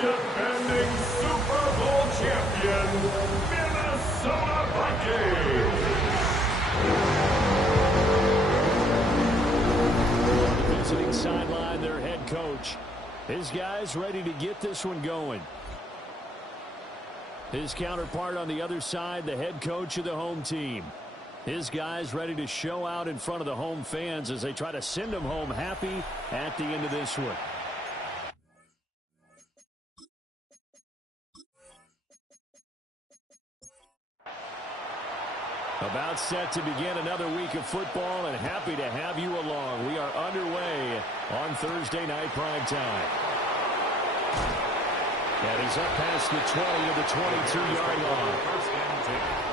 defending Super Bowl champion, Minnesota Vikings. Visiting sideline, their head coach. His guys ready to get this one going. His counterpart on the other side, the head coach of the home team. His guys ready to show out in front of the home fans as they try to send them home happy at the end of this one. About set to begin another week of football, and happy to have you along. We are underway on Thursday night primetime. And he's up past the 20 to the 22-yard line.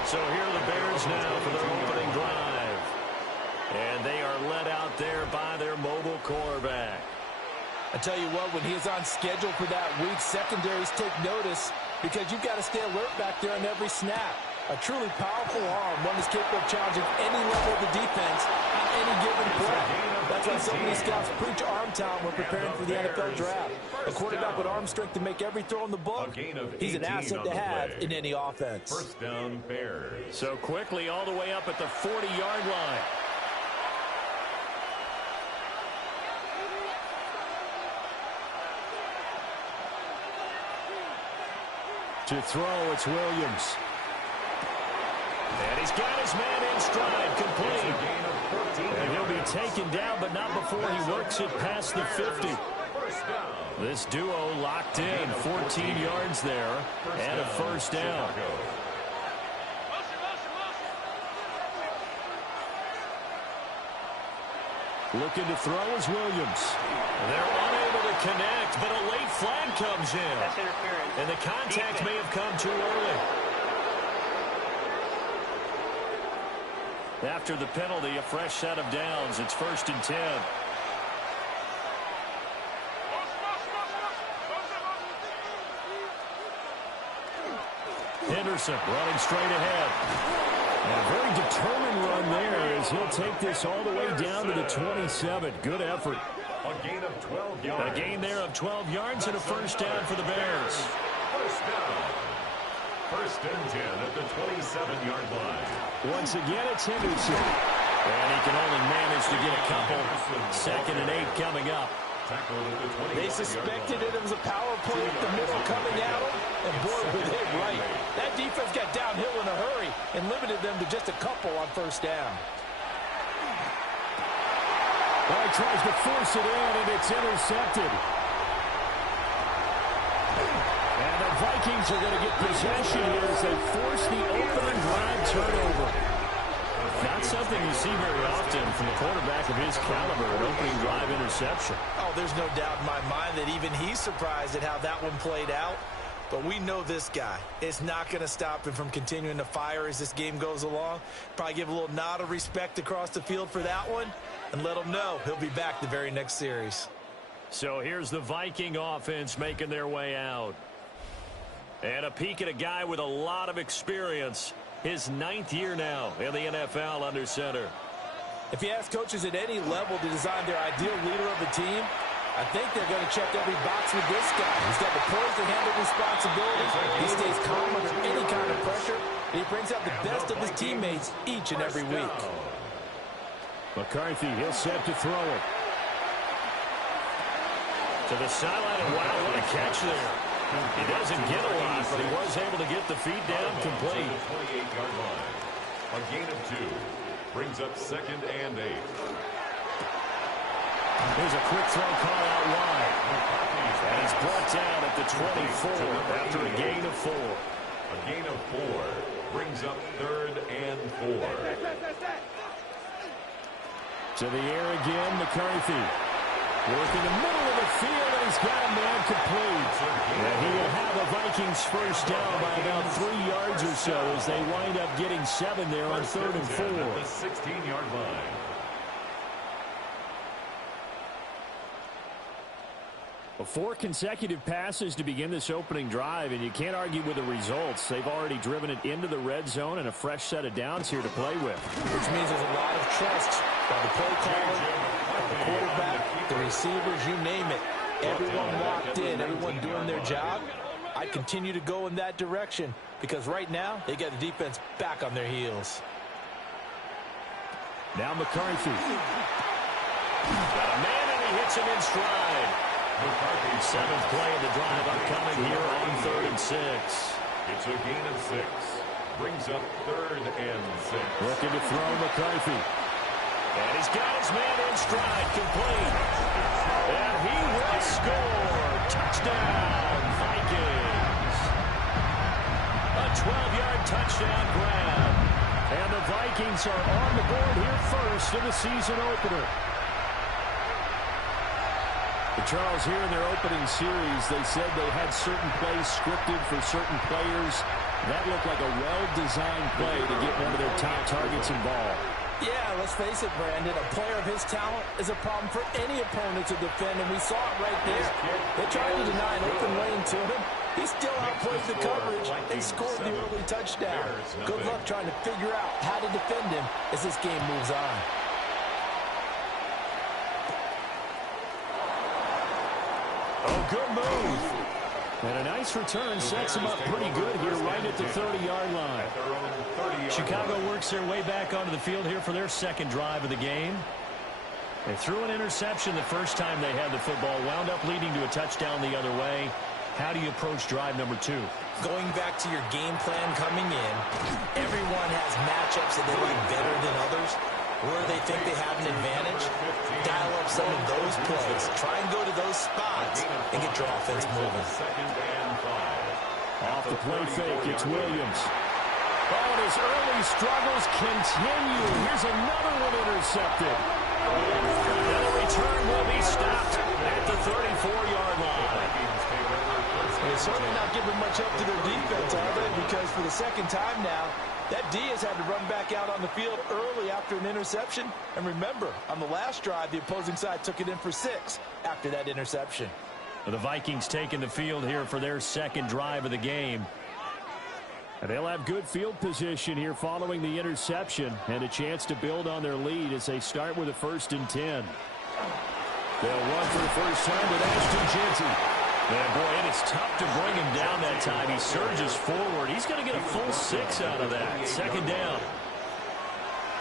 So here are the Bears now for their opening drive. And they are led out there by their mobile quarterback. I tell you what, when he is on schedule for that week, secondaries take notice because you've got to stay alert back there on every snap. A truly powerful arm, one that's capable of challenging any level of the defense on any given play. That's why so many scouts preach arm talent when preparing for the NFL draft. A quarterback with arm strength to make every throw in the book, he's an asset to have in any offense. First down, Bears. So quickly all the way up at the 40-yard line. To throw, it's Williams. And he's got his man in stride, complete. And he'll be taken down, but not before he works it past the 50. This duo locked in, 14 yards there, and a first down. Looking to throw is Williams. They're unable to connect, but a late flag comes in. That's interference. And the contact may have come too early. After the penalty, a fresh set of downs. It's 1st and 10. Henderson running straight ahead. And a very determined run there as he'll take this all the way down to the 27. Good effort. A gain of 12 yards. A gain there of 12 yards and a first down for the Bears. First down. 1st and 10 at the 27-yard line. Once again, it's Henderson. And he can only manage to get a couple. 2nd and 8 coming up. They suspected it was a power play at the middle coming at them, and boy, were they right. That defense got downhill in a hurry and limited them to just a couple on first down. Well, he tries to force it in, and it's intercepted. And the Vikings are going to get possession here as they force the opening drive turnover. Not something you see very often from a quarterback of his caliber, an opening drive interception. Oh, there's no doubt in my mind that even he's surprised at how that one played out. But we know this guy. It's not going to stop him from continuing to fire as this game goes along. Probably give a little nod of respect across the field for that one and let him know he'll be back the very next series. So here's the Viking offense making their way out. And a peek at a guy with a lot of experience. His 9th year now in the NFL under center. If you ask coaches at any level to design their ideal leader of the team, I think they're going to check every box with this guy. He's got the poise to handle responsibility. He stays calm under any kind of pressure. And he brings out the best of his teammates each and every week. McCarthy, he'll set to throw it. To the sideline, and wow, what a catch there. He doesn't get a lot, but he was able to get the feet down complete. 28-yard line. A gain of 2. Brings up 2nd and 8. Here's a quick throw call out wide. And he's brought down at the 24 after a gain of 4. A gain of 4. Brings up 3rd and 4. To the air again, McCarthy. Working the middle of the field, and he's got a man complete. And he will have the Vikings first down by about 3 yards or so as they wind up getting 7 there on 3rd and 4. At the 16-yard line. Well, 4 consecutive passes to begin this opening drive, and you can't argue with the results. They've already driven it into the red zone and a fresh set of downs here to play with. Which means there's a lot of trust by the play caller, by the quarterback, the receivers, you name it. Everyone locked in, everyone doing their job, I'd continue to go in that direction because right now they got the defense back on their heels. Now McCarthy. Got a man, and he hits him in stride. McCarthy's 7th play of the drive upcoming here on 3rd and 6. It's a gain of 6. Brings up 3rd and 6. Looking to throw McCarthy. And he's got his man in stride, complete. And he will score. Touchdown, Vikings. A 12-yard touchdown grab. And the Vikings are on the board here first in the season opener. But Charles, here in their opening series, they said they had certain plays scripted for certain players. That looked like a well-designed play to get one of their top targets involved. Yeah, let's face it, Brandon. A player of his talent is a problem for any opponent to defend, and we saw it right there. They tried to deny an open lane to him. He still outplayed the coverage and scored the early touchdown. Good luck trying to figure out how to defend him as this game moves on. Oh, good move. And a nice return sets him up pretty good here right at the 30-yard line. Chicago works their way back onto the field here for their second drive of the game. They threw an interception the first time they had the football, wound up leading to a touchdown the other way. How do you approach drive number 2? Going back to your game plan coming in, everyone has matchups that they like better than others. Where they think they have an advantage, dial up some of those plays. Try and go to those spots and get your offense moving. Off the play fake, it's Williams. Oh, and his early struggles continue. Here's another one intercepted. And the return will be stopped at the 34-yard line. They're certainly not giving much up to their defense, are they? Because for the second time now, that D has had to run back out on the field early after an interception. And remember, on the last drive, the opposing side took it in for 6 after that interception. The Vikings taking the field here for their second drive of the game. And they'll have good field position here following the interception and a chance to build on their lead as they start with a 1st and 10. They'll run for the first time with Ashton Jeanty. Man, boy, it is tough to bring him down that time. He surges forward. He's going to get a full 6 out of that. Second down.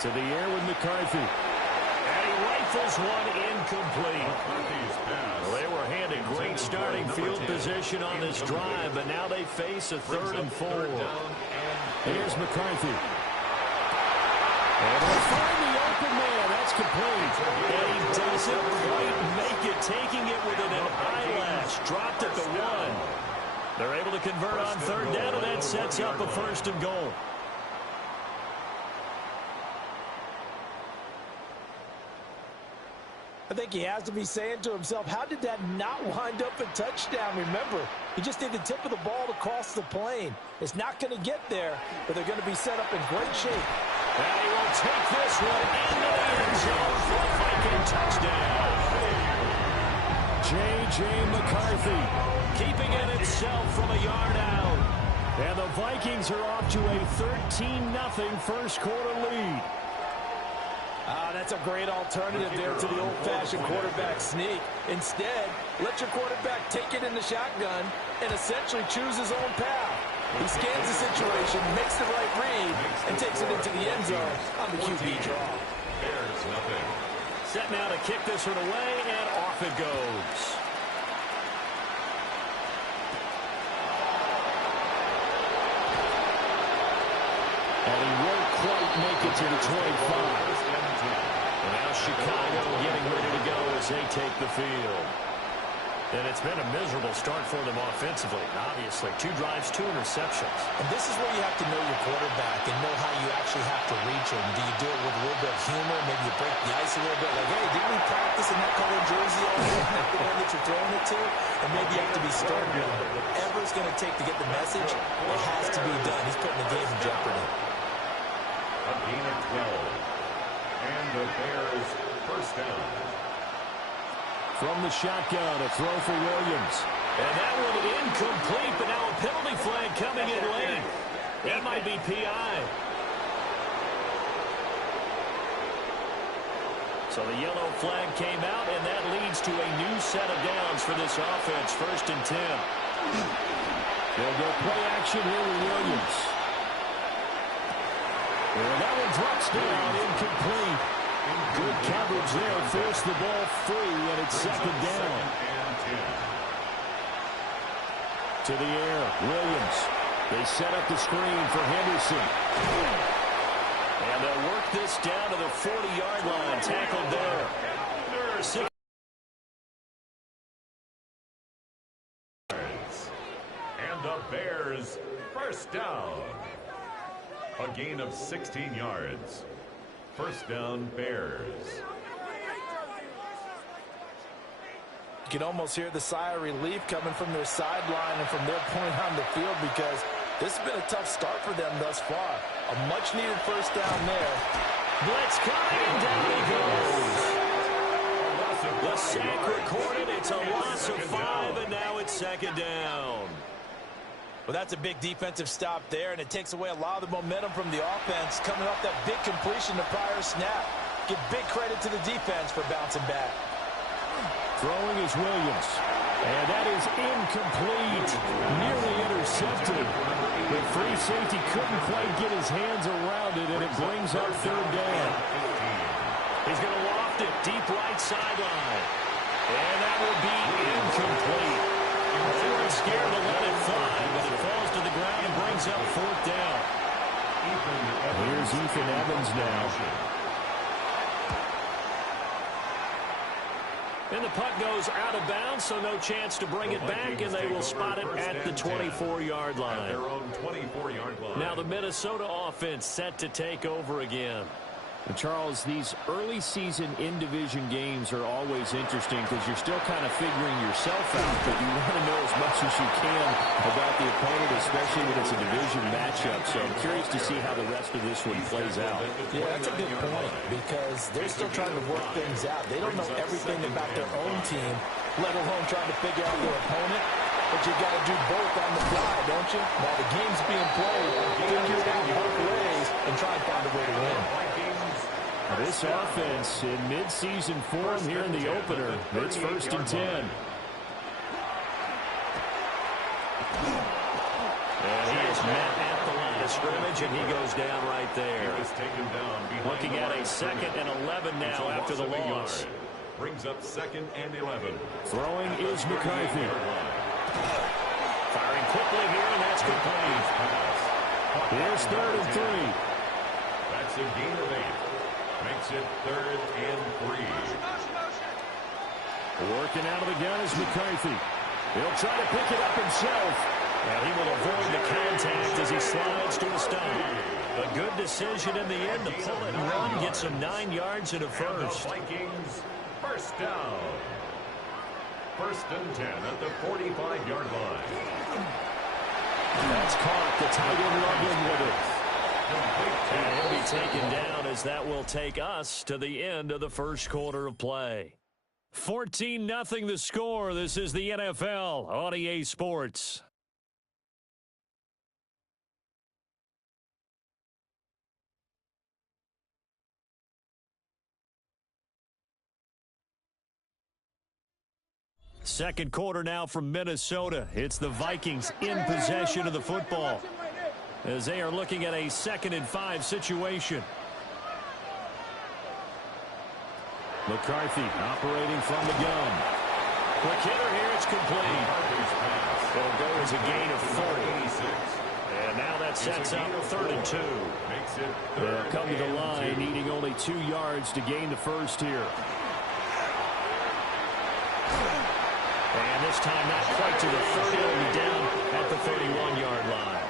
To the air with McCarthy. And he rifles one incomplete. Well, they were handed great starting field position on this drive, but now they face a 3rd and 4. Here's McCarthy. And they'll find the open man. That's complete. And he doesn't quite make it, taking it within an eyelash. Dropped at the 1. They're able to convert on 3rd down, and that sets up a 1st and goal. I think he has to be saying to himself, how did that not wind up a touchdown? Remember, he just did the tip of the ball to cross the plane. It's not going to get there, but they're going to be set up in great shape. And he will take this one into the end zone for a Viking touchdown. J.J. McCarthy keeping it himself from a yard out. And the Vikings are off to a 13-0 first quarter lead. That's a great alternative there to the old-fashioned quarterback sneak. Instead, let your quarterback take it in the shotgun and essentially choose his own path. He scans the situation, makes the right read, and takes it into the end zone on the QB draw. There's nothing. Set now to kick this one away, and off it goes. And he won't quite make it to the 25. And now Chicago getting ready to go as they take the field. And it's been a miserable start for them offensively, obviously. 2 drives, 2 interceptions. And this is where you have to know your quarterback and know how you actually have to reach him. Do you do it with a little bit of humor? Maybe you break the ice a little bit. Like, hey, didn't we practice in that color jersey all day? That's the one that you're throwing it to. And maybe you have to be stern with him. Whatever it's going to take to get the message, it has to be done. He's putting the game in jeopardy. A gain of 12. And the Bears first down. From the shotgun, a throw for Williams. And that one incomplete, but now a penalty flag coming in late. That might be PI. So the yellow flag came out, and that leads to a new set of downs for this offense. 1st and 10. They'll go play action here with Williams. And that one drops down, incomplete. Good coverage there, forced the ball free, and it's second down. To the air, Williams. They set up the screen for Henderson. And they'll work this down to the 40-yard line, tackled there. And the Bears, first down. A gain of 16 yards. First down, Bears. You can almost hear the sigh of relief coming from their sideline and from their point on the field, because this has been a tough start for them thus far. A much-needed first down there. Blitz coming, and down he goes. The sack recorded. It's a loss of 5, and now it's second down. Well, that's a big defensive stop there, and it takes away a lot of the momentum from the offense coming off that big completion the prior snap. Give big credit to the defense for bouncing back. Throwing is Williams. And that is incomplete. Nearly intercepted. The free safety couldn't quite get his hands around it, and it brings up third down. He's going to loft it deep right sideline. And that will be incomplete. They weren't scared to let it fly, but it falls to the ground and brings up fourth down. Here's Ethan Evans now. And the punt goes out of bounds, so no chance to bring it back, and they will spot it at the 24-yard line. Their own 24-yard line. Now the Minnesota offense set to take over again. And Charles, these early season in-division games are always interesting because you're still kind of figuring yourself out, but you want to know as much as you can about the opponent, especially when it's a division matchup. So I'm curious to see how the rest of this one plays out. Yeah, that's a good point, because they're still trying to work things out. They don't know everything about their own team, let alone trying to figure out their opponent. But you got to do both on the fly, don't you? While the game's being played, figure it out both ways and try and find a way to win. This offense in mid-season form here in the opener. It's first and 10. And he is met at the line of scrimmage, and he goes down right there. Looking at a second and 11 now after the loss. Brings up second and 11. Throwing is McCarthy. Firing quickly here, and that's complete. Here's third and 3. That's a gain of 8. Makes it third and 3. Working out of the gun is McCarthy. He'll try to pick it up himself. And he will avoid the contact as he slides to a stop. A good decision in the end to pull it and run. Gets him 9 yards and a first. And the Vikings, first down. First and 10 at the 45-yard line. That's caught. The tight end Loveland with it. And he'll be taken down as that will take us to the end of the first quarter of play. 14-0 the score. This is the NFL on EA Sports. Second quarter now from Minnesota. It's the Vikings in possession of the football as they are looking at a 2nd and 5 situation. McCarthy operating from the gun. Quick hitter here. It's complete. It'll go as a gain of 4. And now that sets up 3rd and 2. They'll come to the line needing only 2 yards to gain the first here. And this time not quite to the 30. He'll be down at the 31-yard line.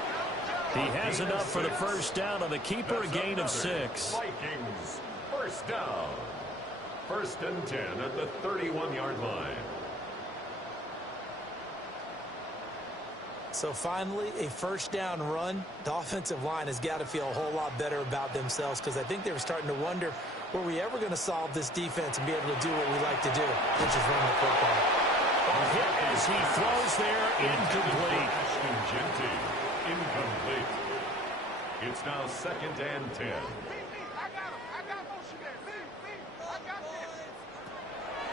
He has enough for the first down on the keeper, a gain of 6. Vikings, first down. First and 10 at the 31-yard line. So finally, a first down run. The offensive line has got to feel a whole lot better about themselves, because I think they were starting to wonder, were we ever going to solve this defense and be able to do what we like to do, which is run the football. A hit as he throws there, incomplete. Incomplete. It's now 2nd and 10.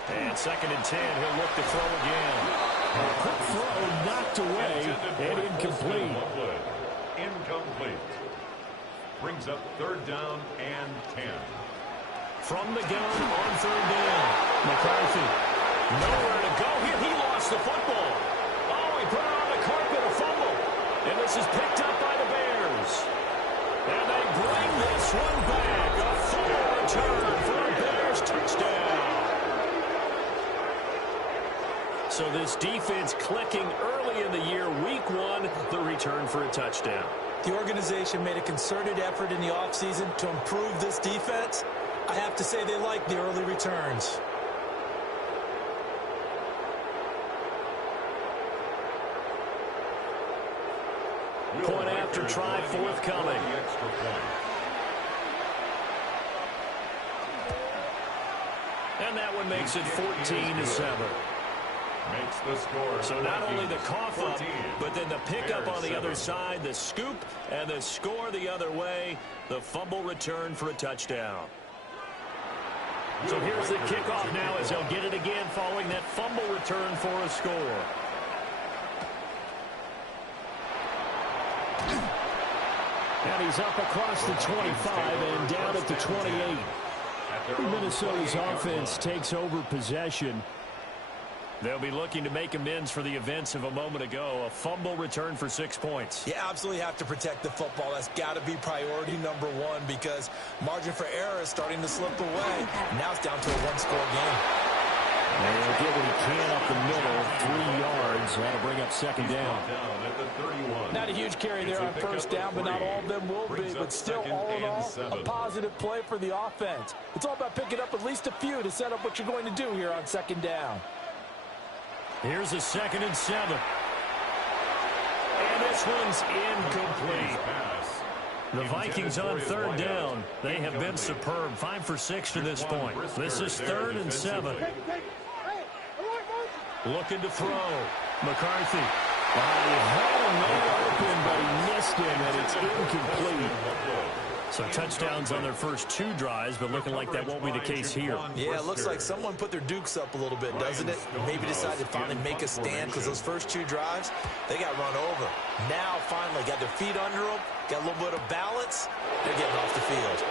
And 2nd and 10, he'll look to throw again. Quick throw knocked away and incomplete. Incomplete. Brings up third down and 10. From the gun on third down. McCarthy. Nowhere to go here. He lost the football. Oh, he put it on the carpet, a fumble. And this is picked up by the Bears. And they bring this one back. A fumble return for a Bears touchdown. So this defense clicking early in the year. Week 1, the return for a touchdown. The organization made a concerted effort in the offseason to improve this defense. I have to say they like the early returns. Point after try forthcoming. And that one makes it 14-7. Makes the score. So not only the cough up, but then the pickup on the other side, the scoop, and the score the other way. The fumble return for a touchdown. So here's the kickoff now as they'll get it again following that fumble return for a score. And he's up across the 25 and down at the 28. Minnesota's offense takes over possession. They'll be looking to make amends for the events of a moment ago. A fumble return for 6 points. You absolutely have to protect the football. That's got to be priority number 1 because margin for error is starting to slip away. Now it's down to a one-score game. And he'll get what he can up the middle, 3 yards. That'll bring up second down. Not a huge carry there on first down, but not all of them will be. But still, all in all, a positive play for the offense. It's all about picking up at least a few to set up what you're going to do here on second down. Here's a 2nd and 7. And this one's incomplete. The Vikings on third down. They have been superb. 5 for 6 to this point. This is 3rd and 7. Looking to throw. McCarthy. He had a man open, but he missed him, and it's incomplete. So touchdowns on their first 2 drives, but looking like that won't be the case here. Yeah, it looks like someone put their dukes up a little bit, doesn't it? Maybe decided to finally make a stand because those first 2 drives, they got run over. Now, finally, got their feet under them, got a little bit of balance. They're getting off the field.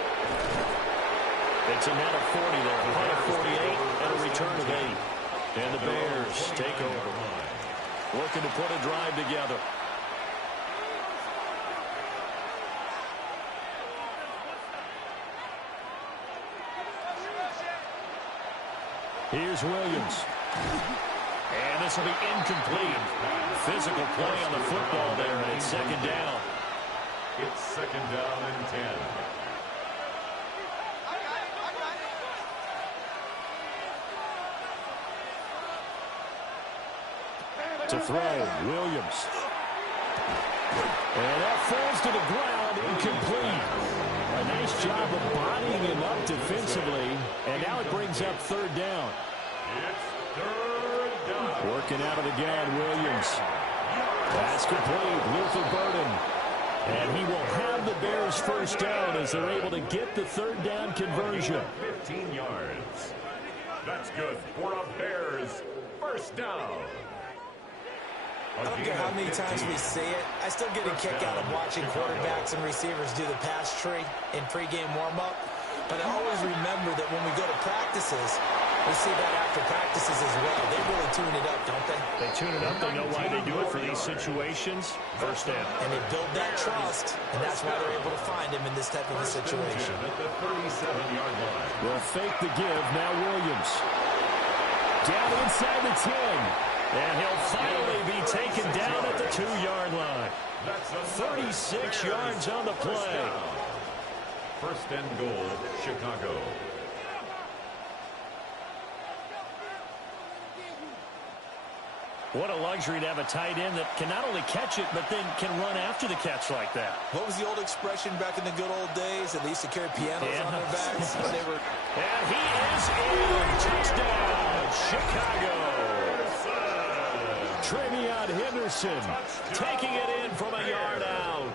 It's a net of 40 there, a punt of 48, and a return of 8. And the Bears take over. Looking to put a drive together. Here's Williams. And this will be incomplete. Physical play on the football there, and it's second down. It's second down and 10. To throw, Williams. And that falls to the ground, incomplete. A nice job of bodying him up defensively, and now it brings up third down. It's third down. Working out of the gun, Williams. That's complete, Luther Burden. And he will have the Bears first down as they're able to get the third down conversion. 15 yards. That's good for a Bears first down. I don't care how many times we say it, I still get a kick out of watching quarterbacks and receivers do the pass tree in pregame warm-up. But I always remember that when we go to practices, we see that after practices as well. They really tune it up, don't they? They tune it up. They know why they do it for these situations. First down. And they build that trust, and that's why they're able to find him in this type of a situation. At the 37-yard line. They'll fake the give. Now Williams. Down inside the 10. And he'll finally be taken down at the 2-yard line. 36 yards on the play. First and goal, Chicago. What a luxury to have a tight end that can not only catch it, but then can run after the catch like that. What was the old expression back in the good old days? They used to carry pianos on their backs. And he is in. Touchdown, Chicago. Travion Henderson taking it in from a yard out.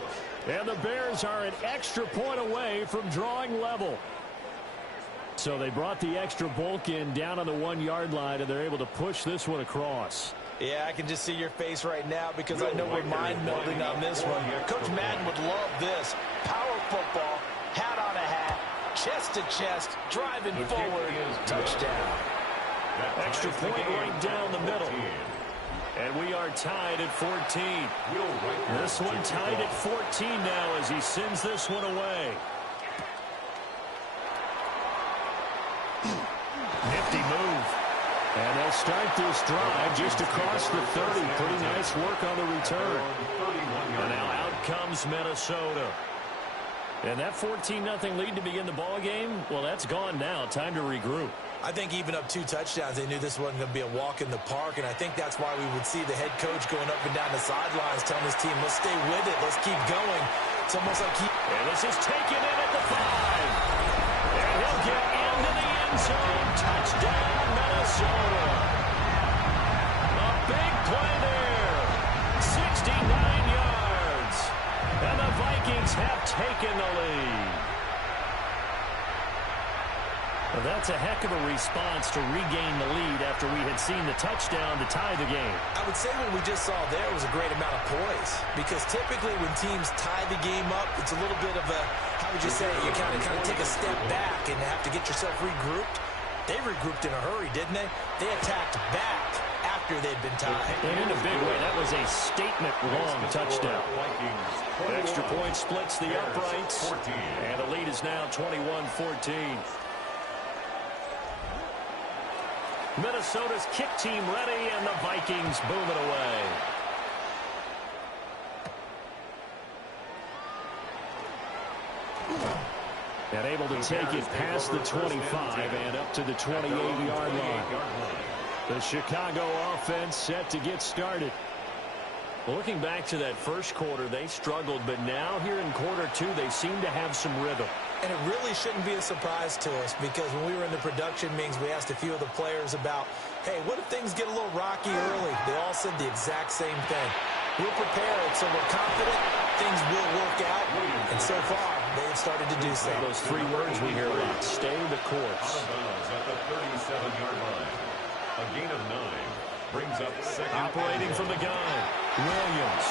And the Bears are an extra point away from drawing level. So they brought the extra bulk in down on the 1-yard line, and they're able to push this one across. Yeah, I can just see your face right now because I know we're mind-melding on this one. Coach Madden would love this. Power football, hat on a hat, chest to chest, driving forward, touchdown. Extra point right down the middle. And we are tied at 14. This one tied at 14 now as he sends this one away. Nifty move. And they'll start this drive just across the 30. Pretty nice work on the return. And now out comes Minnesota. And that 14-0 lead to begin the ball game, well, that's gone now. Time to regroup. I think even up 2 touchdowns, they knew this wasn't going to be a walk in the park, and I think that's why we would see the head coach going up and down the sidelines telling his team, let's stay with it, let's keep going. It's almost like he... And this is taken in at the 5. And he'll get into the end zone. Touchdown, Minnesota. A big play there. 69 yards. And the Vikings have taken the lead. Well, that's a heck of a response to regain the lead after we had seen the touchdown to tie the game. I would say what we just saw there was a great amount of poise, because typically when teams tie the game up, it's a little bit of a, how would you say, you kind of take a step back and have to get yourself regrouped. They regrouped in a hurry, didn't they? They attacked back after they'd been tied. And in a big way, that was a statement-long touchdown. Extra point splits the uprights, and the lead is now 21-14. Minnesota's kick team ready, and the Vikings boom it away. And able to take it past the 25 and up to the 28-yard line. The Chicago offense set to get started. Looking back to that first quarter, they struggled, but now here in quarter 2, they seem to have some rhythm. And it really shouldn't be a surprise to us, because when we were in the production meetings, we asked a few of the players about, hey, what if things get a little rocky early? They all said the exact same thing. We're prepared, so we're confident things will work out. And so far, they've started to do so. Those 3 words we hear a lot: stay the course. Out of bounds at the 37-yard line. A gain of 9 brings up second. Operating from the gun, Williams.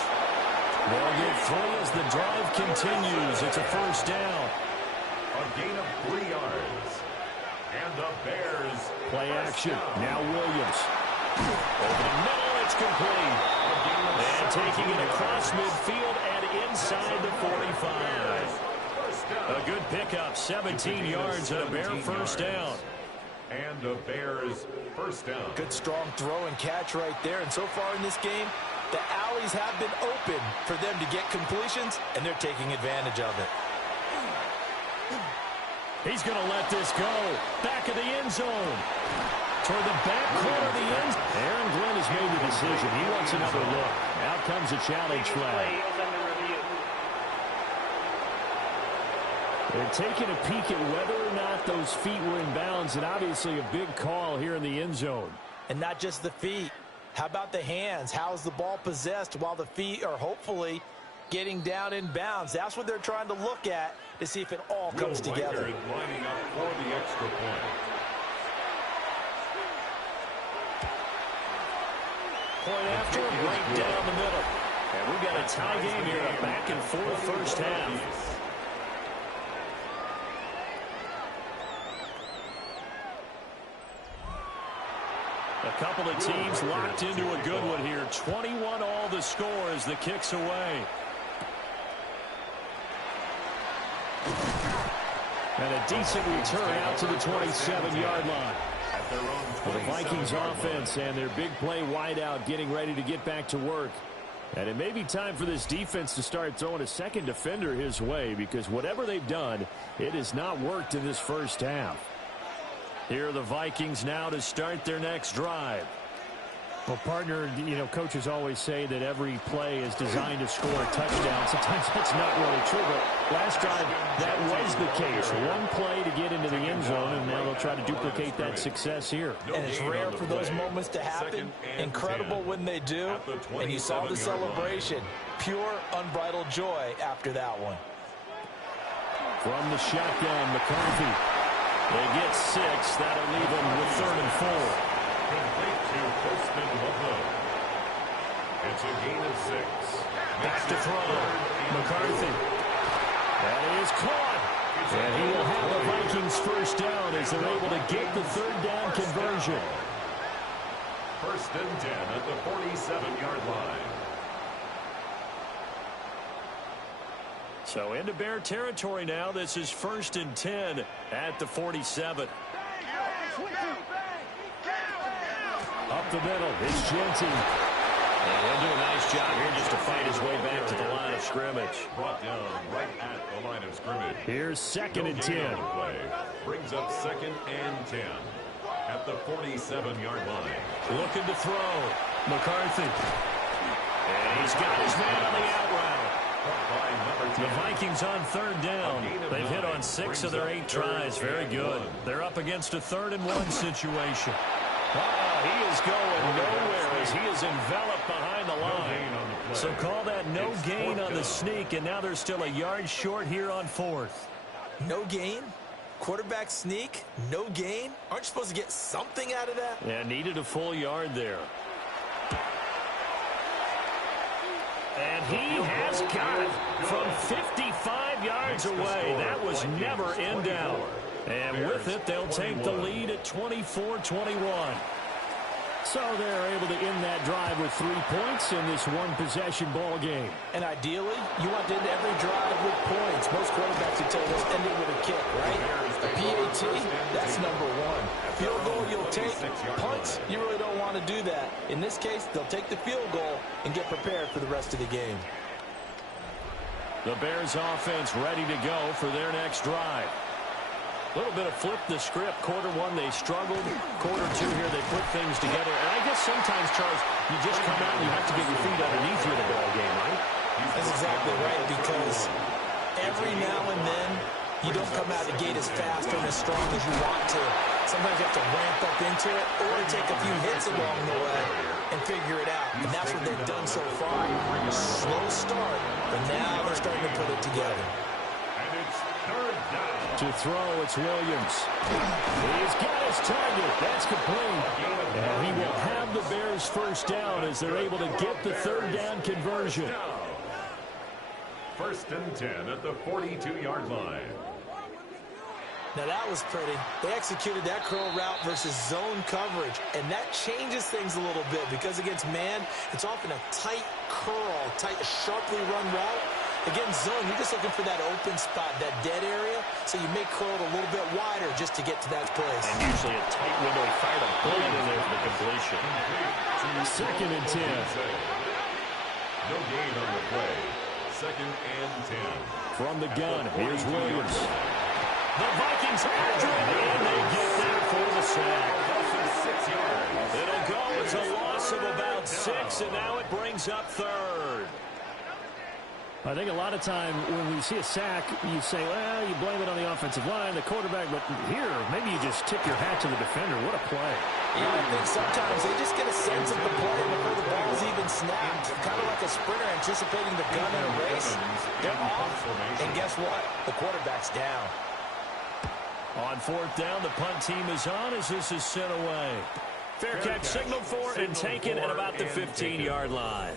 They'll get 3 as the drive continues. It's a first down. A gain of 3 yards. And the Bears. Play action. Now Williams. Over the middle, it's complete. And taking it across midfield and inside the 45. A good pickup, 17 yards and a Bear first down. And the Bears first down. Good strong throw and catch right there. And so far in this game, the alleys have been open for them to get completions, and they're taking advantage of it. He's going to let this go. Back of the end zone. Toward the back corner of the end. Aaron Glenn has made the decision. He wants another look. Out comes a challenge flag. They're taking a peek at whether or not those feet were in bounds, and obviously a big call here in the end zone. And not just the feet. How about the hands? How's the ball possessed while the feet are hopefully getting down in bounds? That's what they're trying to look at to see if it all comes together. Lining up for the extra point. Point after, right down the middle. And we've got a tie game here, a back-and-forth first half. A couple of teams locked into a good one here. 21 all the score as the kick's away. And a decent return out to the 27-yard line. For the Vikings offense and their big play wideout getting ready to get back to work. And it may be time for this defense to start throwing a second defender his way, because whatever they've done, it has not worked in this first half. Here are the Vikings now to start their next drive. Well, partner, coaches always say that every play is designed to score a touchdown. Sometimes that's not really true, but last drive, that was the case. One play to get into the end zone, and now they'll try to duplicate that success here. And it's rare for those moments to happen. Incredible when they do. And you saw the celebration. Pure, unbridled joy after that one. From the shotgun, McCarthy. They get 6. That'll leave them with 3rd and 4. It's a gain of 6. Back to throw. McCarthy. That is caught. And he will have a Vikings first down as they're able to get the third down conversion. First and 10 at the 47-yard line. So into Bear territory now. This is first and 10 at the 47. Up the middle, it's Genty. And he'll do a nice job here just to fight his way back to the line of scrimmage. Brought down right at the line of scrimmage. Here's second and 10. Play brings up second and 10 at the 47-yard line. Looking to throw. McCarthy. And he's got his man on the out route. The Vikings on third down. They've hit on 6 of their 8 tries. Very good. They're up against a 3rd-and-1 situation. He is going nowhere as he is enveloped behind the line. So call that no gain on the sneak, and now they're still a yard short here on 4th. No gain? Quarterback sneak? No gain? Aren't you supposed to get something out of that? Yeah, needed a full yard there. And he has got it from 55 yards away. That was never in doubt. And with it, they'll take the lead at 24-21. So they're able to end that drive with 3 points in this one-possession ball game. And ideally, you want to end every drive with points. Most quarterbacks would tell you they'll end it with a kick, right? A PAT, that's number 1. Field goal you'll take. Punts, you really don't want to do that. In this case, they'll take the field goal and get prepared for the rest of the game. The Bears offense ready to go for their next drive. A little bit of flip the script. Quarter 1, they struggled. Quarter 2 here, they put things together. And I guess sometimes, Charles, you just come out and you have to get your feet underneath you in a ball game, right? That's exactly right, because every now and then, you don't come out the gate as fast and as strong as you want to. Sometimes you have to ramp up into it or take a few hits along the way and figure it out. And that's what they've done so far. Slow start, but now they're starting to put it together. And it's third down. To throw, it's Williams. He's got his target. That's complete. And he will have the Bears first down as they're able to get the third down conversion. First and 10 at the 42-yard line. Now that was pretty. They executed that curl route versus zone coverage, and that changes things a little bit because against man, it's often a tight curl, tight, sharply run route. Against zone, you're just looking for that open spot, that dead area, so you may curl it a little bit wider just to get to that place. And usually a tight window. He fired a bullet in there for the completion. Second and 10. No gain on the play. Second and 10. From the gun, here's Williams. The Vikings after it, and they get there for the sack. 6 yards. It'll go. It's a loss of about 6, and now it brings up third. I think a lot of time when we see a sack, you say, well, you blame it on the offensive line, the quarterback, but here, maybe you just tip your hat to the defender. What a play. Yeah, I think sometimes they just get a sense of the play before the ball's even snapped. Kind of like a sprinter anticipating the gun in a race. They're off, and guess what? The quarterback's down. On 4th down, the punt team is on as this is sent away. Fair catch signaled for and taken at about the 15-yard line.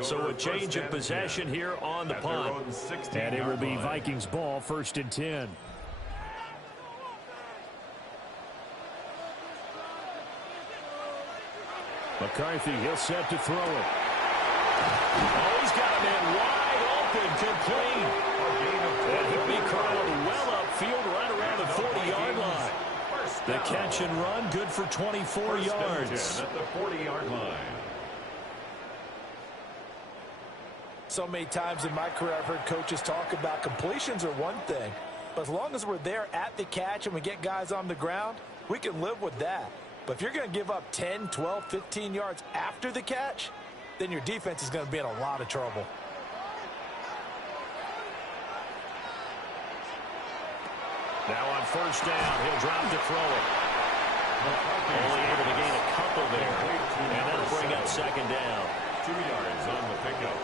So a change of possession here on the punt. And it will be Vikings ball, first and 10. McCarthy, he'll set to throw it. Oh, he's got a man wide open, complete. And he'll be curled well upfield right around the 40-yard line. The catch and run, good for 24 yards. At the 40-yard line. So many times in my career I've heard coaches talk about completions are one thing, but as long as we're there at the catch and we get guys on the ground, we can live with that. But if you're going to give up 10, 12, 15 yards after the catch, then your defense is going to be in a lot of trouble. Now on first down, he'll drop to throw it. Only able to gain a couple there. And that'll bring up second down. 2 yards on the pickup.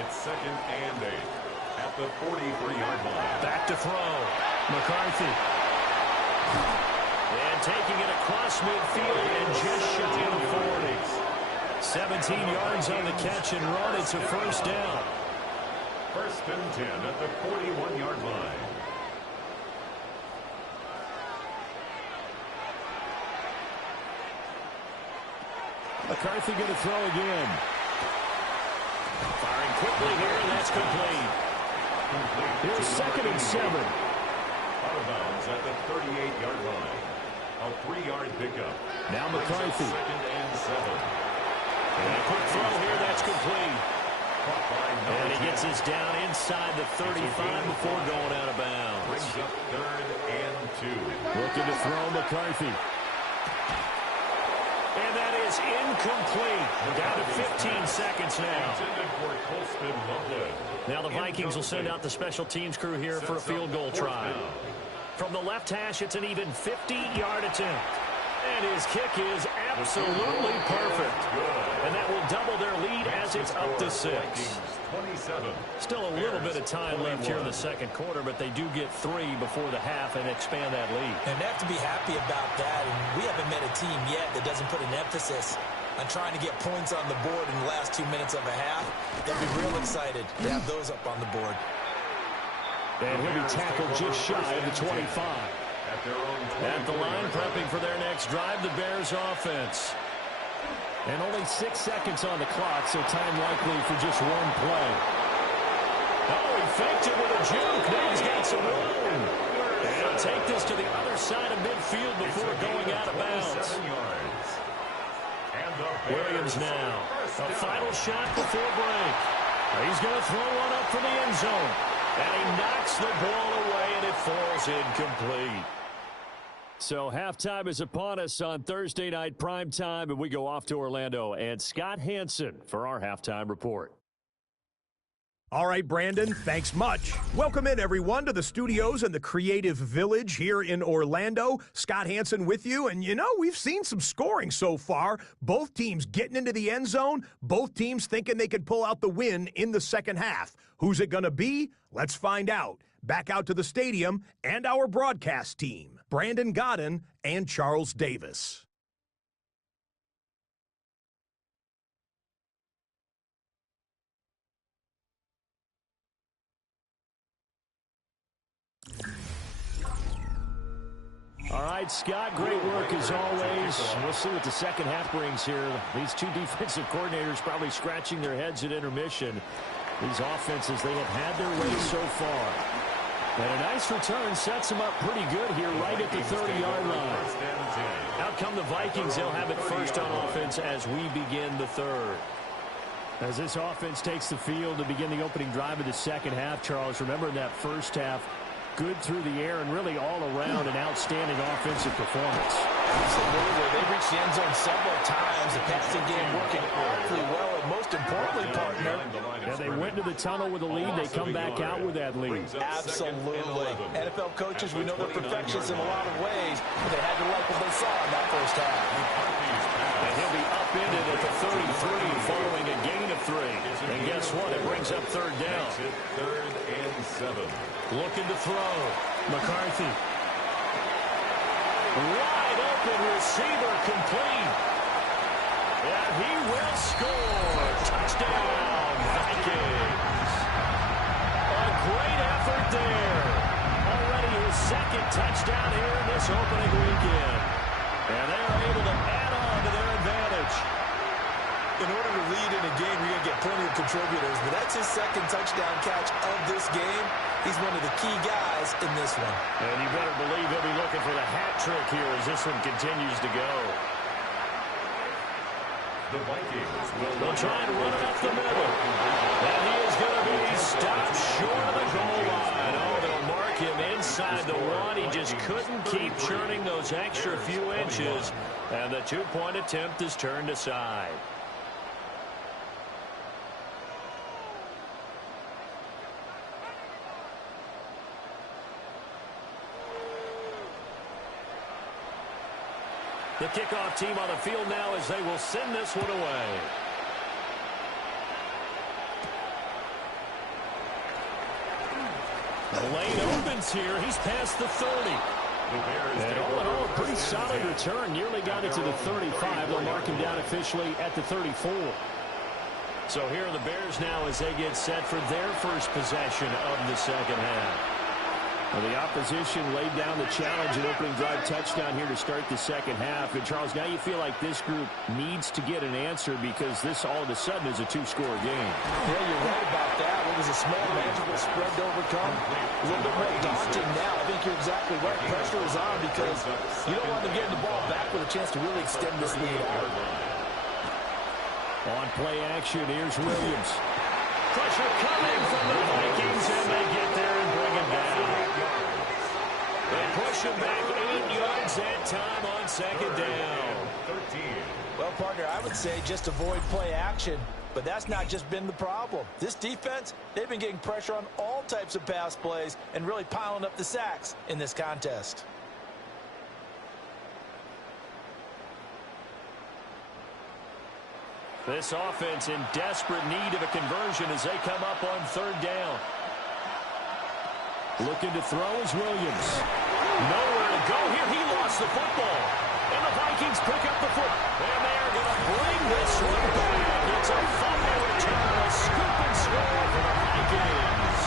It's second and 8 at the 43-yard line. Back to throw. McCarthy. And taking it across midfield and just shy of the 40. 17 yards on the catch and run. It's a first down. 1st and 10 at the 41-yard line. McCarthy going to throw again. Firing quickly here, and that's complete. Here's 2nd and 7. Out of bounds at the 38-yard line. A 3-yard pickup. Now McCarthy. 2nd and 7. And a quick throw here, that's complete. And he gets this down inside the 35 before going out of bounds. Brings up 3rd and 2. Looking to throw McCarthy. And that is incomplete. Down to 15 seconds now. Now the Vikings will send out the special teams crew here for a field goal try. From the left hash, it's an even 50-yard attempt. And his kick is absolutely perfect. And that will double their lead as it's up to 6. Still a little bit of time left here in the second quarter, but they do get 3 before the half and expand that lead. And they have to be happy about that. And we haven't met a team yet that doesn't put an emphasis on trying to get points on the board in the last 2 minutes of a half. They'll be real excited to have those up on the board. And he'll be tackled just shy of the 25. At the line, prepping for their next drive, the Bears offense. And only 6 seconds on the clock, so time likely for just one play. Oh, he faked it with a juke. Now he's got some room. And he'll take this to the other side of midfield before going out of bounds. Williams now. A final shot before break. He's going to throw one up for the end zone. And he knocks the ball away, and it falls incomplete. So halftime is upon us on Thursday night primetime, and we go off to Orlando. And Scott Hansen for our halftime report. All right, Brandon, thanks much. Welcome in, everyone, to the studios and the Creative Village here in Orlando. Scott Hansen with you, and we've seen some scoring so far. Both teams getting into the end zone, both teams thinking they could pull out the win in the second half. Who's it going to be? Let's find out. Back out to the stadium and our broadcast team, Brandon Godden and Charles Davis. All right, Scott, great work as always. We'll see what the second half brings here. These two defensive coordinators probably scratching their heads at intermission. These offenses, they have had their way so far. And a nice return sets them up pretty good here right at the 30-yard line. Out come the Vikings. They'll have it first on offense as we begin the third. As this offense takes the field to begin the opening drive of the second half, Charles, remember in that first half, good through the air and really all around an outstanding offensive performance. Absolutely. They reached the end zone several times. The passing game working awfully well, and most importantly, partner. Yeah, they went to the tunnel with a lead. They come back out with that lead. Absolutely. NFL coaches, we know they're perfectionists in a lot of ways, but they had to like what they saw in that first half. And he'll be upended at the 33 following a gain of 3. And guess what? It brings up third down. 3rd and 7. Looking to throw. McCarthy. Wide open receiver complete. And he will score. Touchdown, Vikings. A great effort there. Already his second touchdown here in this opening weekend. And they're able to add on to their advantage. In order to lead in a game, you're going to get plenty of contributors, but that's his second touchdown catch of this game. He's one of the key guys in this one. And you better believe he'll be looking for the hat trick here as this one continues to go. The Vikings They'll try and run it up the middle. And he is going to be stopped short of the goal line. Oh, they'll mark him inside the 1. He just couldn't keep churning those extra few inches. And the two-point attempt is turned aside. The kickoff team on the field now as they will send this one away. The lane opens here. He's past the 30. And all in all, a pretty solid return. Nearly got it to the 35. They'll mark him down officially at the 34. So here are the Bears now as they get set for their first possession of the second half. Well, the opposition laid down the challenge and opening drive touchdown here to start the second half. And, Charles, now you feel like this group needs to get an answer because this all of a sudden is a two-score game. Yeah, you're right about that. It was a small, manageable spread to overcome. A little bit more daunting now. I think you're exactly right. Pressure is on because you don't want them getting the ball back with a chance to really extend this lead out. On play action, here's Williams. Pressure coming from the Vikings, and they get there and bring him down. They push him back 8 yards that time on second down. Well, partner, I would say just avoid play action, but that's not just been the problem. This defense, they've been getting pressure on all types of pass plays and really piling up the sacks in this contest. This offense in desperate need of a conversion as they come up on third down. Looking to throw is Williams. Nowhere to go here. He lost the football. And the Vikings pick up the foot. And they are going to bring this one back. It's a fumble return. A scoop and score for the Vikings.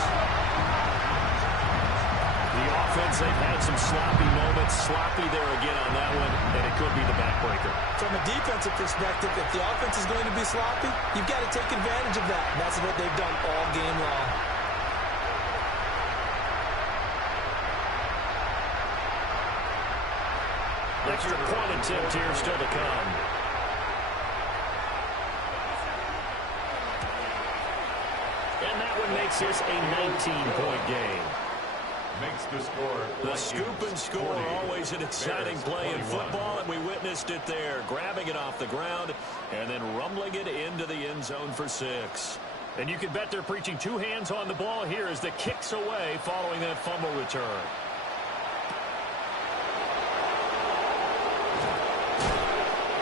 The offense, they've had some sloppy moments. Sloppy there again on that one. And it could be the backbreaker. From a defensive perspective, if the offense is going to be sloppy, you've got to take advantage of that. And that's what they've done all game long. Extra point attempt here still to come. And that one makes this a 19-point game. Makes the score. The scoop and score, always an exciting play in football, and we witnessed it there. Grabbing it off the ground and then rumbling it into the end zone for 6. And you can bet they're preaching two hands on the ball here as the kick's away following that fumble return.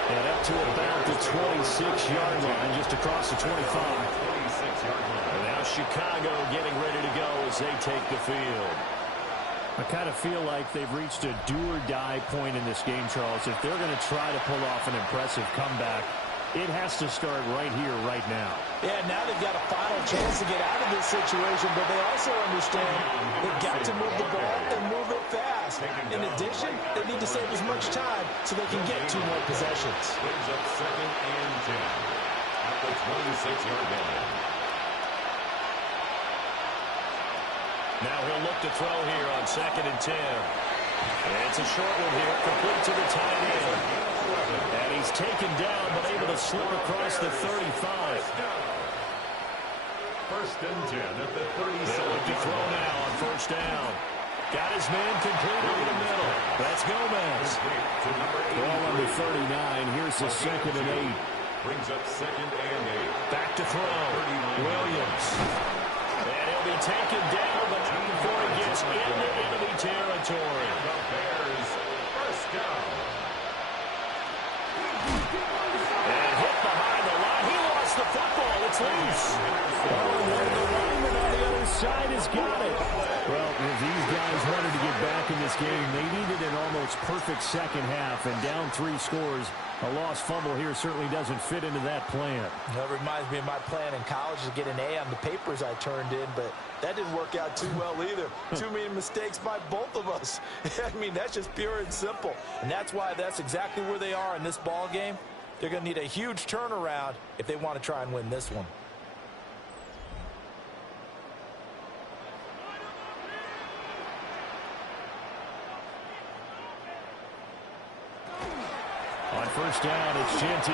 And up to about the 26-yard line, just across the 25. 26-yard line. And now Chicago getting ready to go as they take the field. I kind of feel like they've reached a do-or-die point in this game, Charles. If they're going to try to pull off an impressive comeback, it has to start right here, right now. Yeah, now they've got a final chance to get out of this situation, but they also understand they've got to move the ball and move it fast. In addition, they need to save as much time so they can get 2 more possessions. Brings up 2nd and 10 at the 26-yard line. Now he'll look to throw here on 2nd and 10. It's a short one here, complete to the tight end. And he's taken down, but able to slip across the 35. 1st and 10 at the 37. They'll look to throw now on 1st down. Got his man complete over the middle. That's Gomez. Ball under 39. Here's the 2nd and 8. Brings up 2nd and 8. Back to throw. Williams. And he'll be taken down, but not before he gets into enemy territory. The Bears, 1st down. And hit behind the line. He lost the football. It's loose. Oh, and the lineman on the other side has got it. Well, if these guys wanted to get back in this game, they needed an almost perfect second half. And down 3 scores, a lost fumble here certainly doesn't fit into that plan. That reminds me of my plan in college to get an A on the papers I turned in, but that didn't work out too well either. Too many mistakes by both of us. I mean, that's just pure and simple. And that's why that's exactly where they are in this ball game. They're going to need a huge turnaround if they want to try and win this one. On 1st down, it's Genty.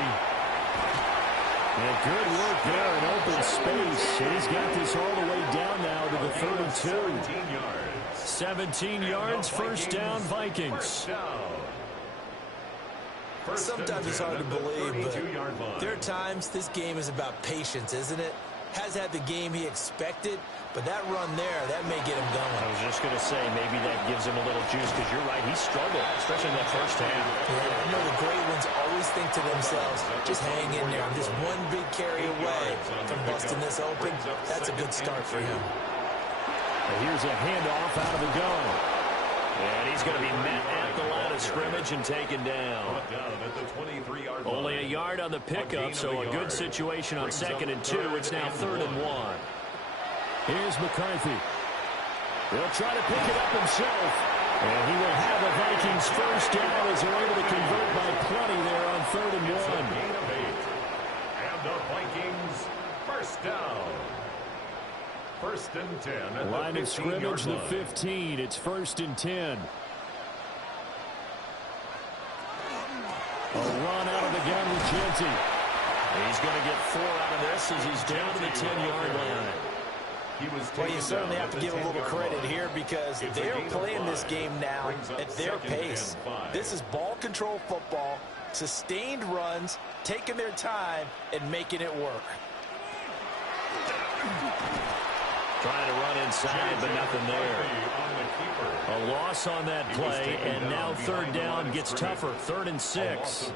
And good work there in open space. And he's got this all the way down now to the 32. 17 yards. 17 yards, 1st down, Vikings. Sometimes it's hard to believe, but there are times this game is about patience, isn't it? Has had the game he expected, but that run there, that may get him going. I was just going to say, maybe that gives him a little juice, because you're right, he struggled, especially in that 1st half. Yeah, I know the great ones always think to themselves, just hang in there. I'm just one big carry away from busting this open. That's a good start for him. And here's a handoff out of the gun. And he's going to be met at the line of scrimmage and taken down. Down at the 23-yard line. Only a yard on the pickup, so a good situation on 2nd and 2. It's now 3rd and 1. Here's McCarthy. He'll try to pick it up himself. And he will have the Vikings first down as they're able to convert by plenty there on 3rd and 1. Gain of 8. And the Vikings first down. 1st and 10 at the Line of scrimmage, the 15. 15. It's 1st and 10. A run out of the gun with Genty. He's going to get 4 out of this as he's down to the 10-yard line. Well, you certainly have to give a little credit here because they're playing this game now at their pace. This is ball control football, sustained runs, taking their time, and making it work. Trying to run inside, but nothing there. A loss on that play, and now 3rd down gets tougher. 3rd and 6.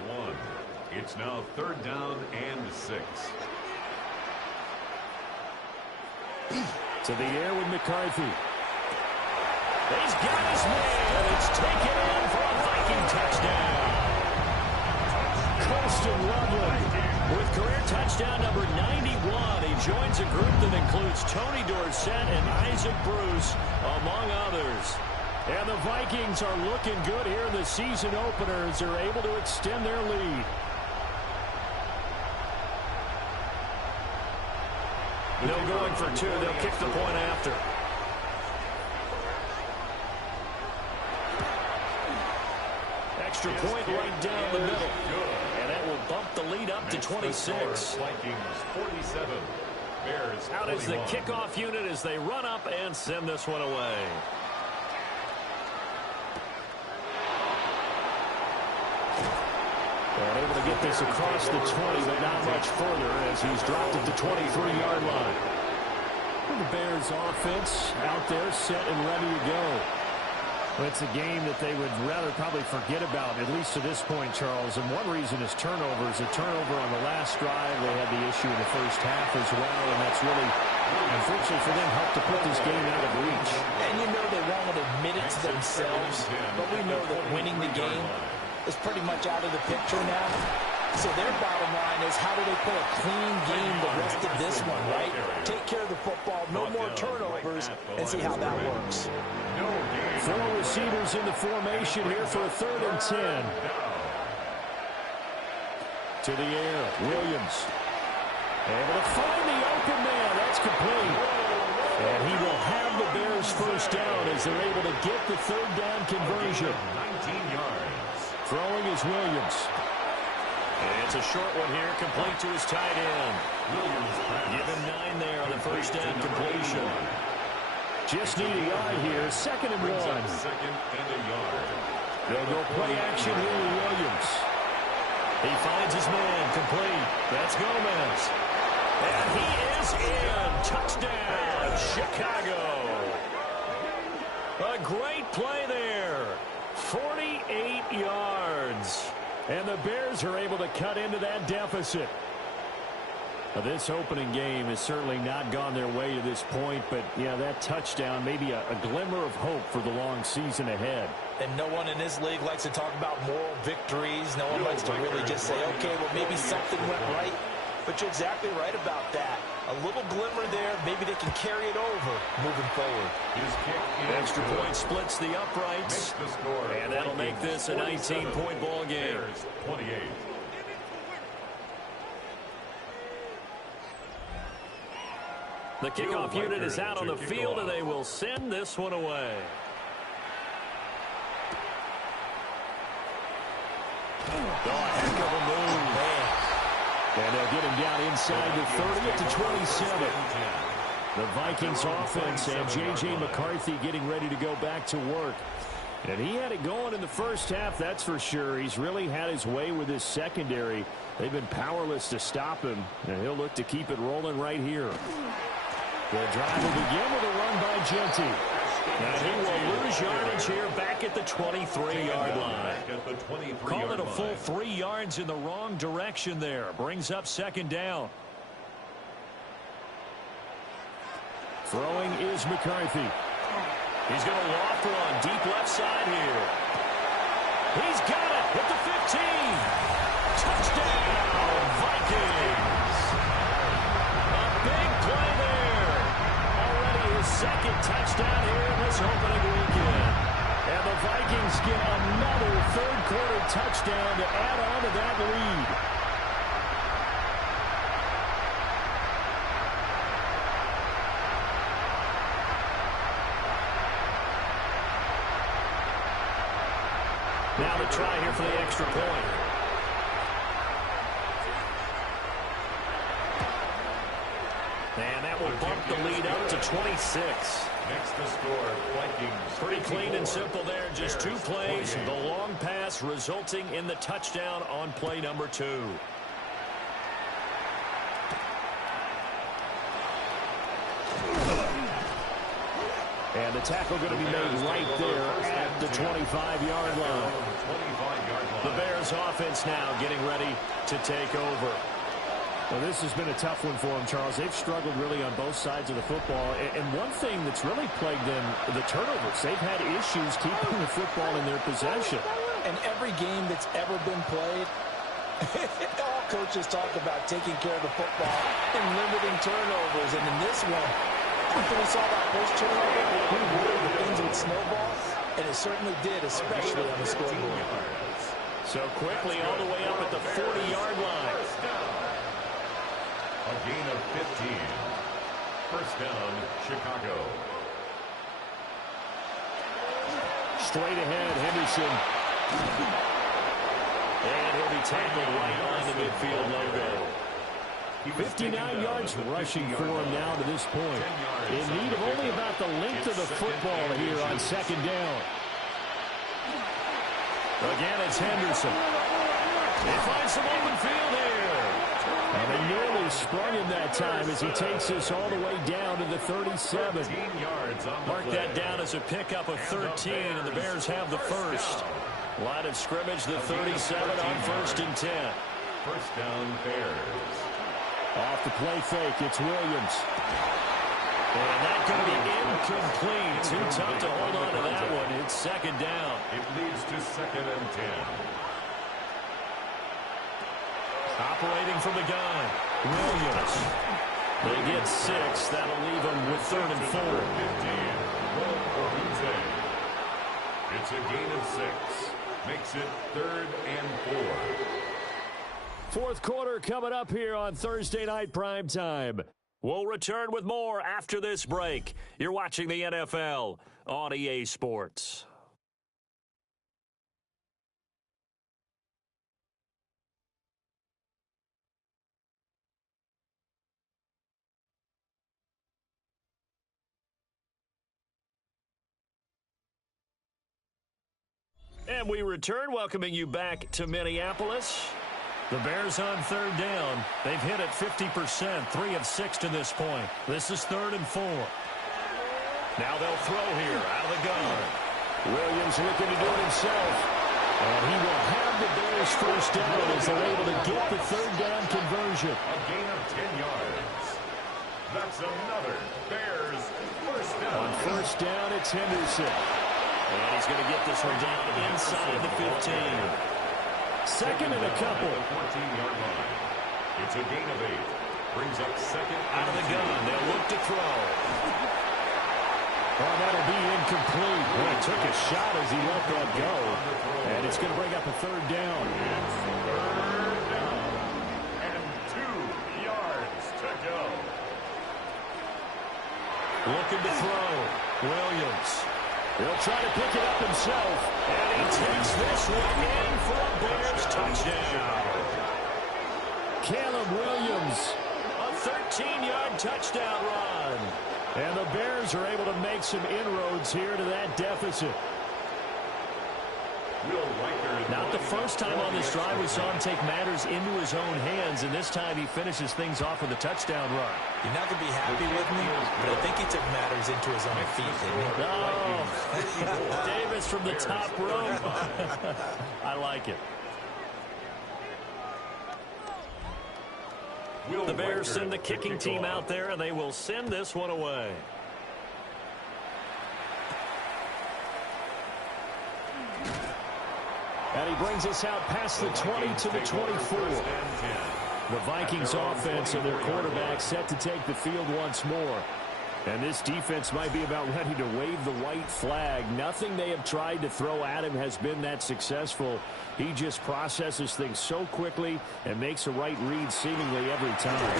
It's now 3rd down and 6. To the air with McCarthy. He's got his man. It's taken in for a Viking touchdown. Colston Loveland with career touchdown number 91. He joins a group that includes Tony Dorsett and Isaac Bruce, among others. And the Vikings are looking good here in the season opener as they're able to extend their lead. No going for 2. They'll kick the point after. Extra point right down the middle. And that will bump the lead up to 26. Vikings 47. Bears Out is the kickoff unit as they run up and send this one away. And able to get this across the 20, but not much further as he's dropped at the 23-yard line. The Bears offense out there set and ready to go. Well, it's a game that they would rather probably forget about, at least to this point, Charles. And one reason is turnovers. A turnover on the last drive. They had the issue in the first half as well, and that's really, unfortunately for them, helped to put this game out of reach. And you know they won't admit it to themselves, but we know that winning the game is pretty much out of the picture now. So their bottom line is, how do they play a clean game the rest of this one, right? Take care of the football, no more turnovers, and see how that works. 4 receivers in the formation here for a 3rd and 10. To the air, Williams. Able to find the open man. That's complete. And he will have the Bears first down as they're able to get the 3rd down conversion. 19 yards. Throwing is Williams. And it's a short one here, complete to his tight end. Give him 9 there on the first down completion. Just need a yard here, 2nd and 1. 2nd and a yard. They'll go play action here with Williams. He finds his man, complete. That's Gomez. And he is in. Touchdown, Chicago. A great play there. 48 yards. And the Bears are able to cut into that deficit. Now, this opening game has certainly not gone their way to this point, but, yeah, that touchdown, maybe a glimmer of hope for the long season ahead. And no one in this league likes to talk about moral victories. No one likes to really just say, okay, well, maybe something went right. But you're exactly right about that. A little glimmer there. Maybe they can carry it over moving forward. Extra point splits the uprights. And that'll make this a 19-point ball game. 28. The kickoff unit is out on the field, and they will send this one away. Oh, heck of a move. And they'll get him down inside the 30 at the 27. The Vikings offense and J.J. McCarthy getting ready to go back to work. And he had it going in the first half, that's for sure. He's really had his way with his secondary. They've been powerless to stop him, and he'll look to keep it rolling right here. The drive will begin with a run by Genty. And he will lose yardage here back at the 23-yard line. Called it a full 3 yards in the wrong direction there. Brings up 2nd down. Throwing is McCarthy. He's going to loft one deep left side here. He's got it at the 15. Touchdown, Vikings. A big play there. Already his second touchdown here in this opening weekend. And the Vikings get another third-quarter touchdown to add on to that lead. Now the try here for the extra point. And that will bump the lead up to 26. Next to score, Vikings. Pretty clean and simple there. Just two plays. The long pass resulting in the touchdown on play number 2. And the tackle going to be made right there at the 25-yard line. The Bears offense now getting ready to take over. Well, this has been a tough one for them, Charles. They've struggled really on both sides of the football. And one thing that's really plagued them, the turnovers. They've had issues keeping the football in their possession. And every game that's ever been played, all coaches talk about taking care of the football and limiting turnovers. And in this one, after we saw that first turnover, we worried that things would snowball, and it certainly did, especially on the scoreboard. So quickly all the way up at the 40-yard line. A gain of 15. First down, Chicago. Straight ahead, Henderson. And he'll be tackled right on the midfield logo. 59 yards rushing for him now to this point. In need of only about the length of the football here on second down. Again, it's Henderson. They find some open field here. And they nearly sprung him that time as he takes this all the way down to the 37. Mark that down as a pickup of 13, and the Bears have the first. Line of scrimmage, the 37 on 1st and 10. First down, Bears. Off the play fake, it's Williams. And that's going to be incomplete. Too tough to hold on to that one. It's second down. It leads to 2nd and 10. Operating from the gun, Williams. They get 6. That'll leave them with 3rd and 4. 15. It's a gain of 6. Makes it 3rd and 4. Fourth quarter coming up here on Thursday Night Primetime. We'll return with more after this break. You're watching the NFL on EA Sports. And we return, welcoming you back to Minneapolis. The Bears on 3rd down. They've hit it 50%, 3 of 6 to this point. This is 3rd and 4. Now they'll throw here out of the gun. Williams looking to do it himself. And he will have the Bears first down as they're able to get the 3rd down conversion. A gain of 10 yards. That's another Bears first down. On 1st down, it's Henderson. And he's going to get this one down inside the 15. 2nd and a couple. 14-yard line. It's a gain of 8. Brings up 2nd out of the gun. They'll look to throw. Oh, that'll be incomplete. Well, he took a shot as he let that go. And it's going to bring up a 3rd down. It's 3rd down. And 2 yards to go. Looking to throw. Williams. He'll try to pick it up himself. And he takes this one in for a Bears touchdown. Caleb Williams. A 13-yard touchdown run. And the Bears are able to make some inroads here to that deficit. Not the first time on this drive we saw him take matters into his own hands, and this time he finishes things off with a touchdown run. You're not going to be happy with me, but I think he took matters into his own feet, didn't he? Oh, Davis from the top rope. I like it. The Bears send the kicking team out there, and they will send this one away. And he brings us out past the 20 to the 24. The Vikings offense and their quarterback set to take the field once more. And this defense might be about ready to wave the white flag. Nothing they have tried to throw at him has been that successful. He just processes things so quickly and makes a right read seemingly every time.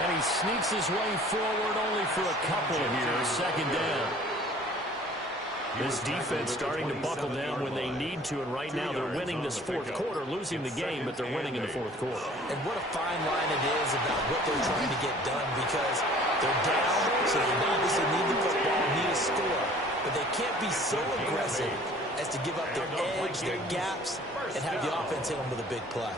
And he sneaks his way forward only for a couple here. Second down. This defense starting to buckle down when they need to, and right now they're winning this fourth quarter, losing the game, but they're winning in the fourth quarter. And what a fine line it is about what they're trying to get done, because they're down, so they obviously need the football, need a score, but they can't be so aggressive as to give up their edge, their gaps, and have the offense hit them with a big play.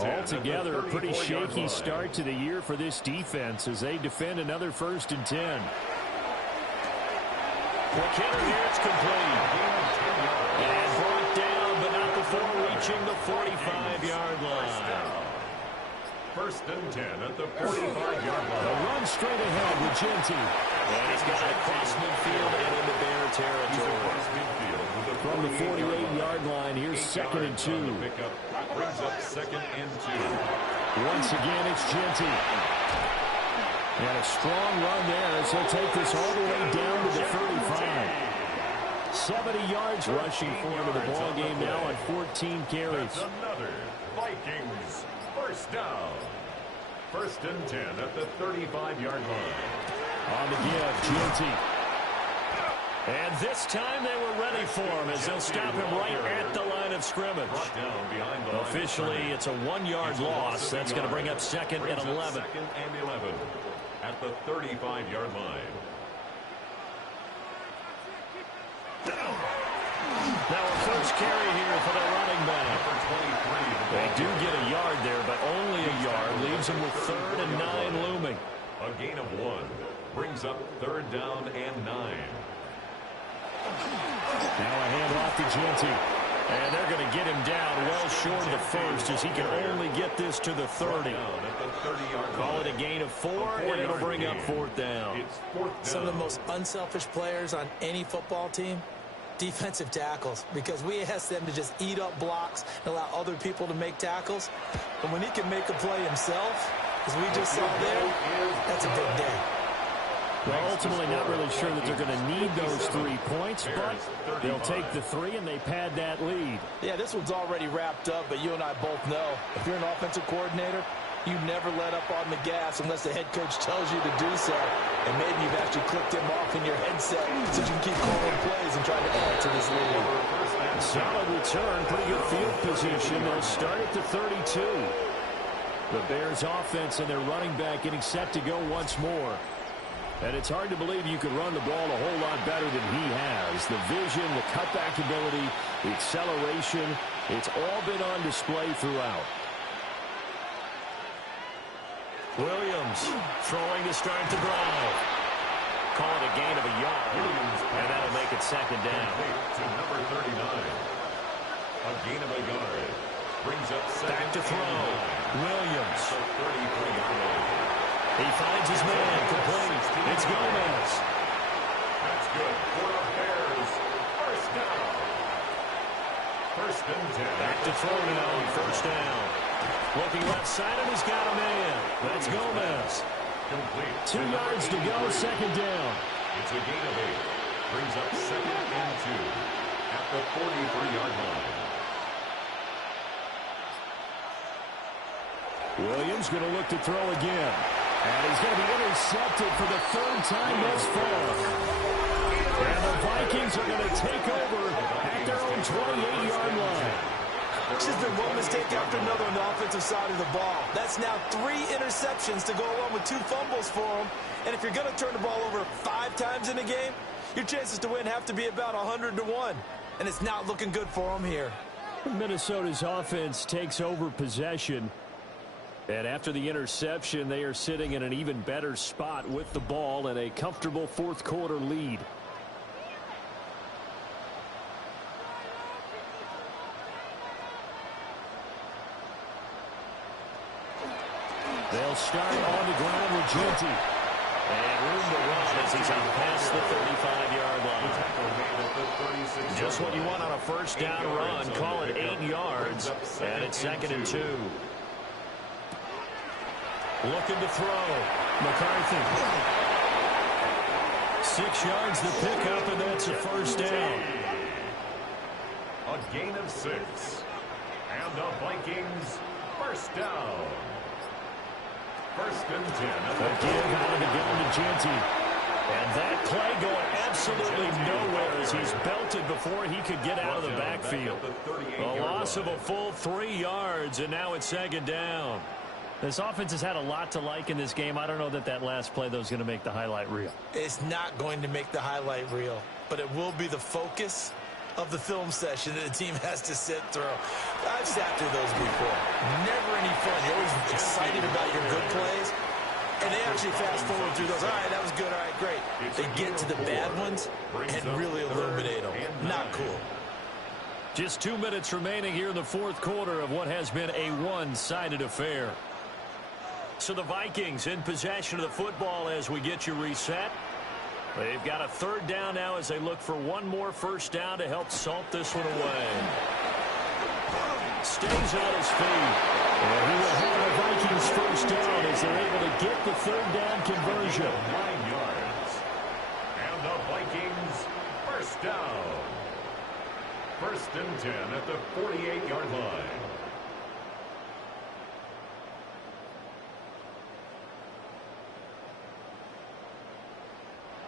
Altogether, a pretty shaky start to the year for this defense as they defend another 1st and 10. McKinnon here, it's complete. And brought down, but not before reaching the 45-yard line. 1st and 10 at the 45-yard line. A run straight ahead with Genty. And he's got it across midfield and into Bear territory. From the 48-yard line, here's 2nd and 2. Brings up 2nd and 2. Once again, it's Genty. And a strong run there as he'll take this all the way down to the 35. 70 yards rushing for him in the ball game now on 14 carries. That's another Vikings 1st down. 1st and 10 at the 35-yard line. On the give, Genty. And this time they were ready for him as they'll stop him right at the line of scrimmage. Officially, it's a 1-yard loss. That's going to bring up 2nd and 11. 2nd and 11 at the 35-yard line. Now a first carry here for the running back. They do get a yard there, but only a yard. Leaves them with 3rd and 9 looming. A gain of 1 brings up 3rd down and 9. Now a handoff to Genty. And they're going to get him down well short of the 1st as he can only get this to the 30. Call it a gain of 4, and it'll bring up 4th down. Some of the most unselfish players on any football team, defensive tackles, because we ask them to just eat up blocks and allow other people to make tackles. And when he can make a play himself, as we just saw there, that's a big day. Well, ultimately not really sure that they're going to need those 3 points, but they'll take the 3 and they pad that lead. Yeah, this one's already wrapped up, but you and I both know if you're an offensive coordinator, you never let up on the gas unless the head coach tells you to do so. And maybe you've actually clicked him off in your headset so you can keep calling plays and trying to add to this lead. Solid return, pretty good field position. They'll start at the 32. The Bears offense and their running back getting set to go once more. And it's hard to believe you could run the ball a whole lot better than he has. The vision, the cutback ability, the acceleration, it's all been on display throughout. Williams throwing to start the drive. Call it a gain of a yard, and that'll make it 2nd down. To number 39. A gain of a yard. Brings up 2nd. Back to throw. Williams. 33-yard line. He finds his man, complete. It's Gomez. That's good for the Bears. 1st down. 1st and 10. Back to throw now, 1st down. Looking left side, and he's got a man. That's Gomez. Complete. 2 yards to go, 2nd down. It's a gain of 8. Brings up 2nd and 2 at the 43-yard line. Williams going to look to throw again. And he's going to be intercepted for the 3rd time thus far. And the Vikings are going to take over at their own 28-yard line. It's just been one mistake after another on the offensive side of the ball. That's now 3 interceptions to go along with 2 fumbles for him. And if you're going to turn the ball over 5 times in a game, your chances to win have to be about 100 to 1. And it's not looking good for him here. Minnesota's offense takes over possession. And after the interception, they are sitting in an even better spot with the ball and a comfortable 4th quarter lead. They'll start on the ground with Genty. And room to run as he's out past the 35-yard line. Just what you want on a first down run. Call it 8 yards, and it's 2nd and 2. Looking to throw. McCarthy. 6 yards to pick up, and that's a first down. A gain of 6. And the Vikings first down. 1st and 10. A give out of the gun to Genty. And that play going absolutely nowhere as he's belted before he could get out of the backfield. A loss of a full 3 yards, and now it's 2nd down. This offense has had a lot to like in this game. I don't know that last play, though, is going to make the highlight reel. It's not going to make the highlight reel, but it will be the focus of the film session that the team has to sit through. I've sat through those before. Never any fun. You're always excited about your good plays, and they actually fast forward through those. All right, that was good. All right, great. They get to the bad ones and really illuminate them. Not cool. Just 2 minutes remaining here in the 4th quarter of what has been a one-sided affair. So the Vikings in possession of the football as we get you reset. They've got a 3rd down now as they look for one more first down to help salt this one away. Stays on his feet. And he will have the Vikings first down as they're able to get the 3rd down conversion. 9 yards. And the Vikings first down. 1st and 10 at the 48-yard line.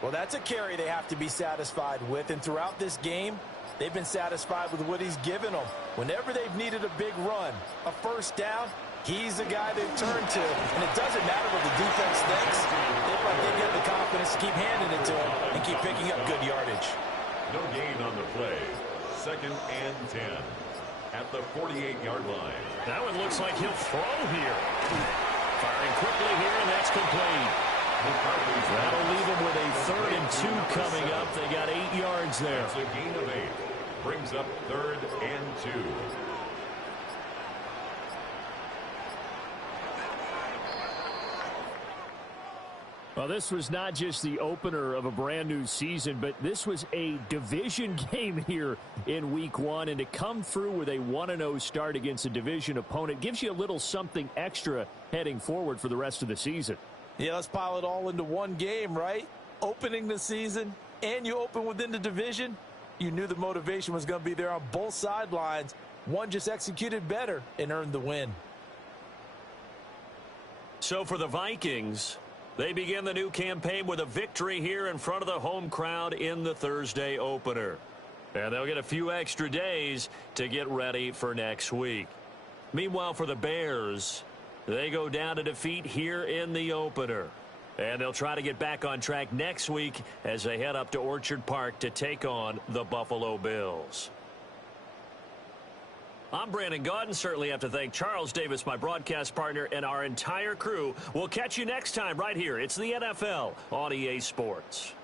Well, that's a carry they have to be satisfied with, and throughout this game, they've been satisfied with what he's given them. Whenever they've needed a big run, a first down, he's the guy they've turned to, and it doesn't matter what the defense thinks. They get the confidence to keep handing it to him and keep picking up good yardage. No gain on the play. 2nd and 10 at the 48-yard line. That one looks like he'll throw here. Firing quickly here, and that's complete. That'll leave them with a 3rd and 2 coming up. They got 8 yards there. That's a gain of 8. Brings up 3rd and 2. Well, this was not just the opener of a brand new season, but this was a division game here in week 1. And to come through with a 1-0 start against a division opponent gives you a little something extra heading forward for the rest of the season. Yeah, let's pile it all into one game, right? Opening the season, and you open within the division. You knew the motivation was going to be there on both sidelines. One just executed better and earned the win. So for the Vikings, they begin the new campaign with a victory here in front of the home crowd in the Thursday opener. And they'll get a few extra days to get ready for next week. Meanwhile, for the Bears, they go down to defeat here in the opener. And they'll try to get back on track next week as they head up to Orchard Park to take on the Buffalo Bills. I'm Brandon Gaudin. Certainly have to thank Charles Davis, my broadcast partner, and our entire crew. We'll catch you next time right here. It's the NFL on EA Sports.